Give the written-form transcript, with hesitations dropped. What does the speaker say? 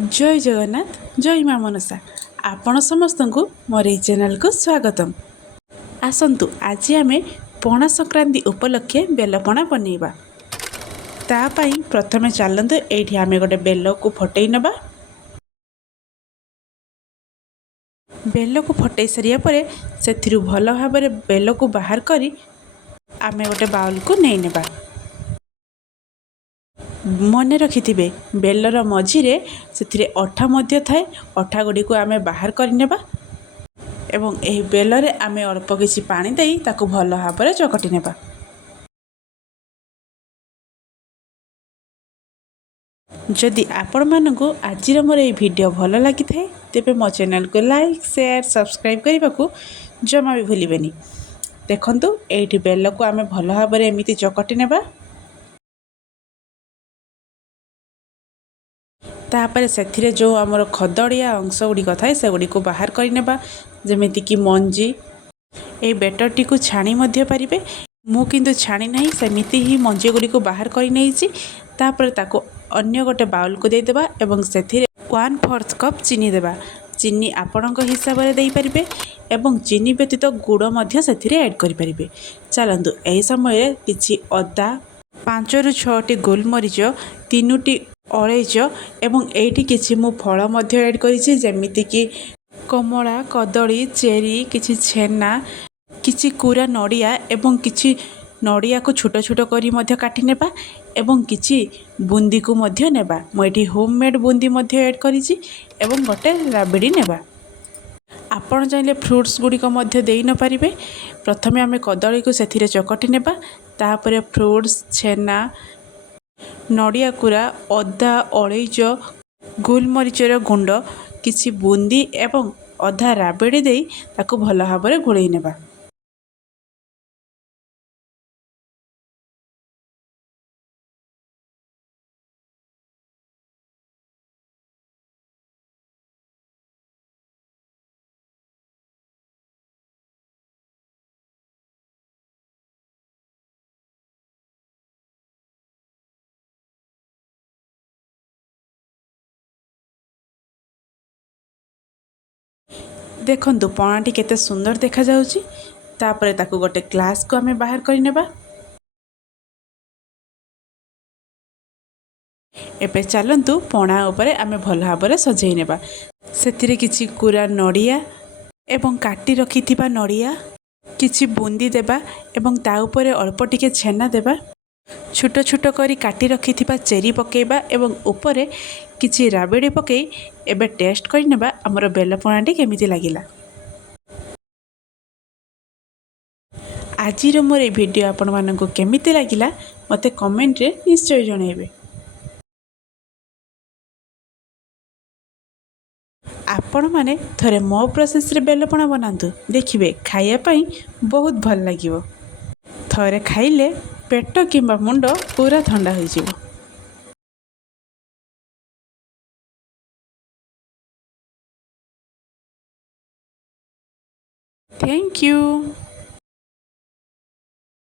जय जगन्नाथ जय माँ मनसा आपण समस्त को मोर ये चैनल को स्वागतम। आसतु आज आम पणा संक्रांति उपलक्षे बेलपणा बनइबा। तापाई प्रथमे चलतु ये आम गोटे बेल को फटई नबा। बेल को फटई सारिया परे सेथिरु भल भाव बेल को बाहर करी आम गोटे बाउल को नहीं नेबा। मन रखिथिबे बेलर मझिरे से अठा मध्य थाए। अठा गुड़ी को आम बाहर करनेबा एवं एही बेलरे आम अल्प किछि पानी देई ताकू भल भाव चकटी नेबा। जदि आपण मानकु आजिर मोर ये वीडियो भल लगी थाए तेबे मो चैनल को लाइक शेयर सब्सक्राइब करने को जमा भी भूलिबेनी। देखंतु एठी बेल को आम भल भाव एमिति चकटी नेबा। तापर से जो आमर खदड़िया अंश गुड़िक थाए से गुड़ी को बाहर करनेबा। जेमिति कि मंजी ये बेटर टी को छाणी मध्य पारिबे। मु किंतु छाणी नहीं सेमिति ही मंजी गुड़ी को बाहर कर नहीं। तापर ताको अन्य गोटे बाउल को देदेबा एवं सेथिरे 1/4 कप चीनी देबा। चीनी आपणक हिसाब से दे पारिबे एवं चीनी व्यतीत गुड़ मध्य सेथिरे ऐड करि पारिबे। चलंतु एही समय किछि अदा 5 ରୁ 6ଟି गोलमरीच 3ଟି अलैच एवं एठी किछि मु फल मध्य ऐड करिछि जेमिति कि कमला कदली चेरी किछि छेना किछि कुरा नड़िया एवं किछि नड़िया को छोट छोट करी मध्य काटी नेबा एवं किछि बुंदी को मध्य नेबा। मु एठी होममेड बुंदी मध्य ऐड करिछि एवं गोटे राबिडी नेबा। आपण चाहिले फ्रुट्स गुड़िक मध्य देई न पारिबे। प्रथमे आमे कदली को सेथिरे चकटी नेबा। तापरे फ्रुट्स छेना नड़िया कुरा अदा अलैच गोलमरीचर गुंड किछि बुंदी एवं अधा राबड़ी देई ताकू भल भाव घोड़ई नेबा। देखंतु पणाटी केते सुंदर देखा जाउची। तापरे ताकू गोटे ग्लास को आमे बाहर करि नेबा। एबे चलंतु पणा उपरे आमे भल भाव सजई नेबा। सेथिरे किछि कुरा नड़िया एवं काटी रखिथिबा नड़िया किछि बुंदी देबा एवं ता उपरे अल्प टिके छेना देबा। छोट छोट करी काटी रखिथिबा चेरी पकेबा एवं उपरे किछि राबिडी पकई एबे टेस्ट करि नेबा हमर बेल पणाटी केमिति लागिला। आजिर मोर ये वीडियो आपण मानकु केमिति लागिला मते कमेंट रे निश्चय जणाइबे। आपण माने थरे मो प्रोसेस रे बेलपणा बनांतु देखिबे खाइया पई बहुत भल लागिवो। थरे खाइले पेट किंबा मुंड पूरा ठंडा हो जिवो। Thank you.